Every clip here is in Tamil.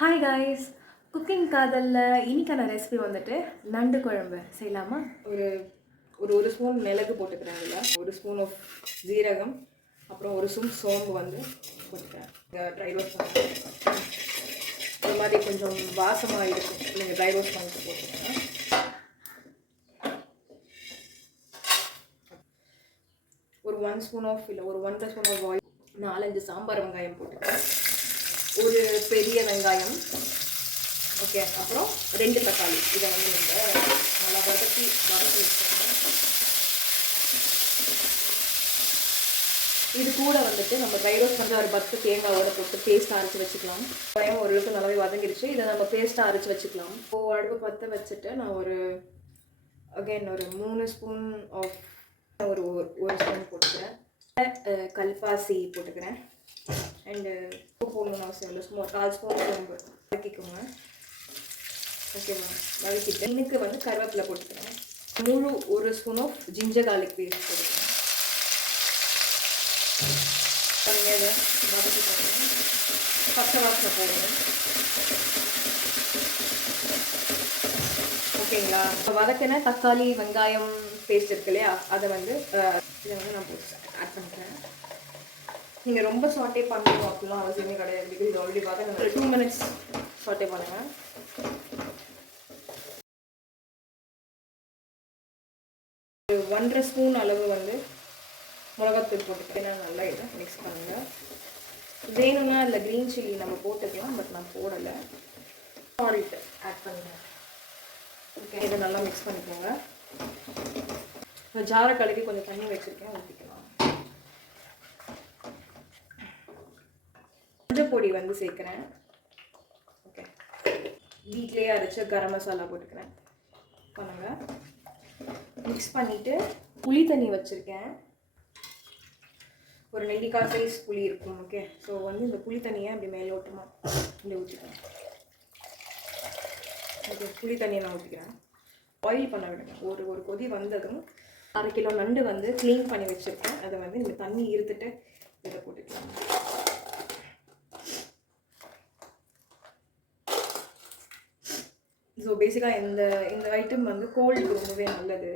ஹாய் காய்ஸ், குக்கிங் காதலில் இன்னைக்கான ரெசிபி வந்துட்டு நண்டு குழம்பு செய்யலாமா? ஒரு ஒரு ஒரு ஸ்பூன் மிளகு போட்டுக்கிறேன். அதில் ஒரு ஸ்பூன் ஆஃப் ஜீரகம், அப்புறம் ஒரு ஸ்பூன் சோம்பு வந்து போட்டுக்கிறேன். ட்ரை ரோஸ்ட் பண்ணுறேன். ஒரு மாதிரி கொஞ்சம் வாசமாக இருக்கும். நீங்கள் ட்ரை ரோஸ்ட் பண்ணிட்டு போட்டுக்கிறேன். ஒரு 1 ஸ்பூன் ஆஃப் இல்லை ஒரு 1.5 ஸ்பூன் ஆஃப் ஆயில், 4-5 சாம்பார் வெங்காயம் போட்டுக்கிறேன். ஒரு பெரிய வெங்காயம், ஓகே, அப்புறம் 2 தக்காளி. இதை வந்து நீங்கள் நல்லா வதக்கி வச்சுக்கோங்க. இது கூட வந்துட்டு நம்ம ட்ரை ரோஸ்ட் பண்ணுற ஒரு 10 தேங்காயோட போட்டு பேஸ்ட்டாக அரைச்சி வச்சுக்கலாம். வெங்காயம் ஓரளவுக்கு நல்லாவே வதங்கிடுச்சு. இதை நம்ம பேஸ்ட்டாக அரைச்சி வச்சுக்கலாம். இப்போது அடுப்பு பற்ற வச்சுட்டு நான் ஒரு 3 ஸ்பூன் ஆஃப் ஒரு ஸ்பூன் போட்டுக்கிறேன். கல்பாசி போட்டுக்கிறேன். அண்டு உப்பு போடணும்னு அவசியம் இல்லை. சும்மா 1/4 ஸ்பூன் சோம்பு வதக்கிக்கோங்க. ஓகேவா? வதக்கிட்டு இன்னுக்கு வந்து கருவேப்பிலை போட்டுக்கிறேன். முழு 1 spoon of ginger garlic paste போட்டுக்கிறேன். இதை வதக்கிக்கோங்க. பச்சை வாசனை போடணும். ஓகேங்களா? இப்போ வதக்கின தக்காளி வெங்காயம் பேஸ்ட் இருக்கு இல்லையா, அதை வந்து இதை வந்து நான் ஆட் பண்ணுறேன். நீங்கள் ரொம்ப சாட்டே பண்ணணும் அப்படிலாம் அவசியமே கிடையாது. பிகாஸ் இது ஆல்ரெடி பார்த்து ஒரு 2 மினிட்ஸ் சாட்டே பண்ணுங்கள். ஒரு 1.5 ஸ்பூன் அளவு வந்து மிளகாத்தூள் போட்டுக்கிட்டேன். நல்லா இதை மிக்ஸ் பண்ணுங்கள். வேணும்னா அதில் க்ரீன் சில்லி நம்ம போட்டுக்கலாம், பட் நான் போடலை. சால்ட் ஆட் பண்ணுறேன். ஓகே, இதை நல்லா மிக்ஸ் பண்ணிக்கோங்க. ஜாரை கழுவி கொஞ்சம் தண்ணி வச்சுருக்கேன், ஊற்றிக்கலாம். மஞ்சள் பொடி வந்து சேர்க்குறேன். ஓகே, வீட்லேயே அரைச்ச கரம் மசாலா போட்டுக்கிறேன். பண்ணுங்கள். மிக்ஸ் பண்ணிவிட்டு புளி தண்ணி வச்சுருக்கேன். ஒரு நெல்லிக்காய் சைஸ் புளி இருக்கும். ஓகே, ஸோ வந்து இந்த புளி தண்ணியை அப்படி மேலோட்டமாக இப்படி ஊற்றிக்கிறேன். ஓகே, புளி தண்ணியை நான் ஊற்றிக்கிறேன். பாயில் பண்ண விடுங்க. ஒரு கொதி வந்ததும் 1/2 கிலோ நண்டு வந்து க்ளீன் பண்ணி வச்சுருக்கேன். அதை வந்து இந்த தண்ணி இருத்துட்டு இதை போட்டுக்கலாம். ஸோ பேசிக்காக இந்த ஐட்டம் வந்து கோல்டுக்கு ரொம்பவே நல்லது.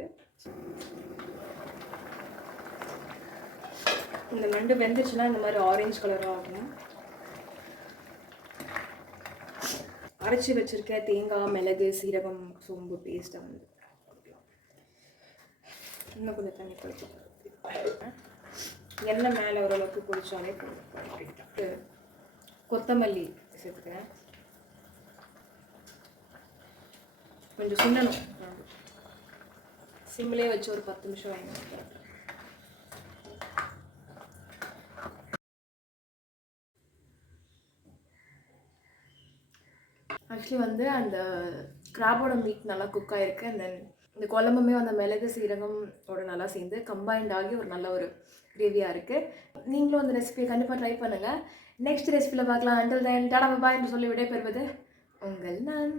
இந்த நண்டு வெந்துச்சுன்னா இந்த மாதிரி ஆரஞ்சு கலராக ஆகும். அரைச்சி வச்சுருக்க தேங்காய், மிளகு, சீரகம், சோம்பு பேஸ்ட்டை வந்து இன்னும் கொஞ்சம் தண்ணி குடிச்சு எண்ணெய் மேலே ஓரளவுக்கு குடித்தாலே போதும். கொத்தமல்லி சேர்த்துக்கிறேன். கொஞ்சம் சுண்டணும். சிம்மிலே வச்சு ஒரு 10 நிமிஷம் வாங்க. ஆக்சுவலி வந்து அந்த கிராபோட மீட் நல்லா குக் ஆகிருக்கு. அண்ட் தென் இந்த குழம்புமே அந்த மிளகு சீரகமோட நல்லா சேர்ந்து கம்பைண்ட் ஆகி ஒரு நல்ல ஒரு கிரேவியாக இருக்குது. நீங்களும் அந்த ரெசிபியை கண்டிப்பாக ட்ரை பண்ணுங்கள். நெக்ஸ்ட் ரெசிபியில் பார்க்கலாம். அண்டில் தென் டாடா பாய் என்று சொல்லி விடைபெறுவது உங்கள் நான்.